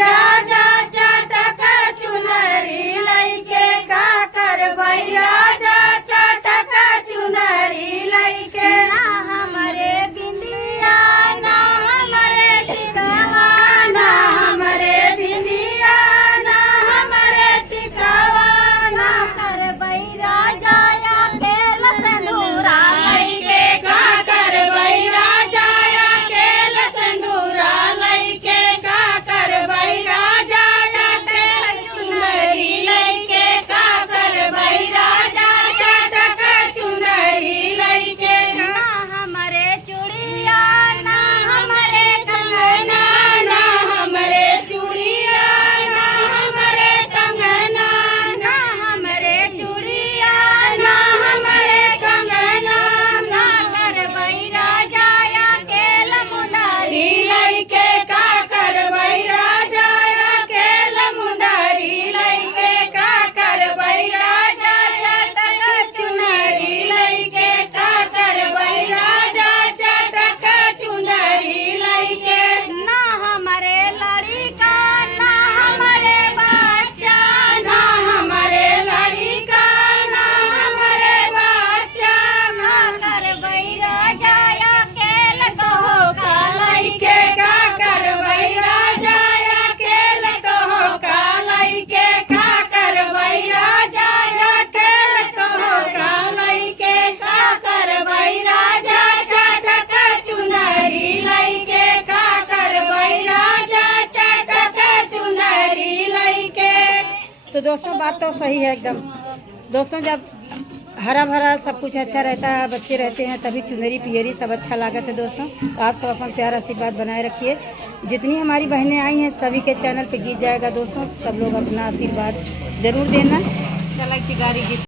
राजा चटक चुनरी लइके का करबै राजा चटक चुनरी लइके ना हमरे बिंदिया ना हमरे टिकवा ना हमरे बिंदिया ना हमरे टिकवा ना करबै राजा अकेल संदूरा लइके का करबै राजा अकेल संदूरा लइके का करबै राजा अकेल चुनरी लइके का करबै राजा चटक चुनरी लइके ना हमरे चूड़िया ना हमरे कंगना ना हमरे चूड़िया ना हमरे कंगना ना हमरे चूड़िया ना हमरे कंगना ना करबै राजा अकेल मुंदरी लइके का करबै राजा अकेल मुंदरी लइके का करबै राजा चटक चुनरी लइके का करबै राजा चटक चुनरी लइके ना हमरे लड़िका ना हमरे बच्चा ना हमरे लड़िका ना हमरे बच्चा ना करबै राजा अकेल कहो का लइके का करबै राजा अकेल कहो का लइके का करबै राजा अकेल कहो का लइके का करबै राजा चटक चुनरी लइके का करबै राजा चटक चुनरी लइके। तो दोस्तों बात तो सही है एकदम। दोस्तों जब हरा भरा सब कुछ अच्छा रहता है, बच्चे रहते हैं, तभी चुनरी पियरी सब अच्छा लागत है दोस्तों। तो आप सब अपना प्यार आशीर्वाद बनाए रखिए। जितनी हमारी बहनें आई हैं सभी के चैनल पे गीत जाएगा दोस्तों, सब लोग अपना आशीर्वाद जरूर देना। चला की गाड़ी गीत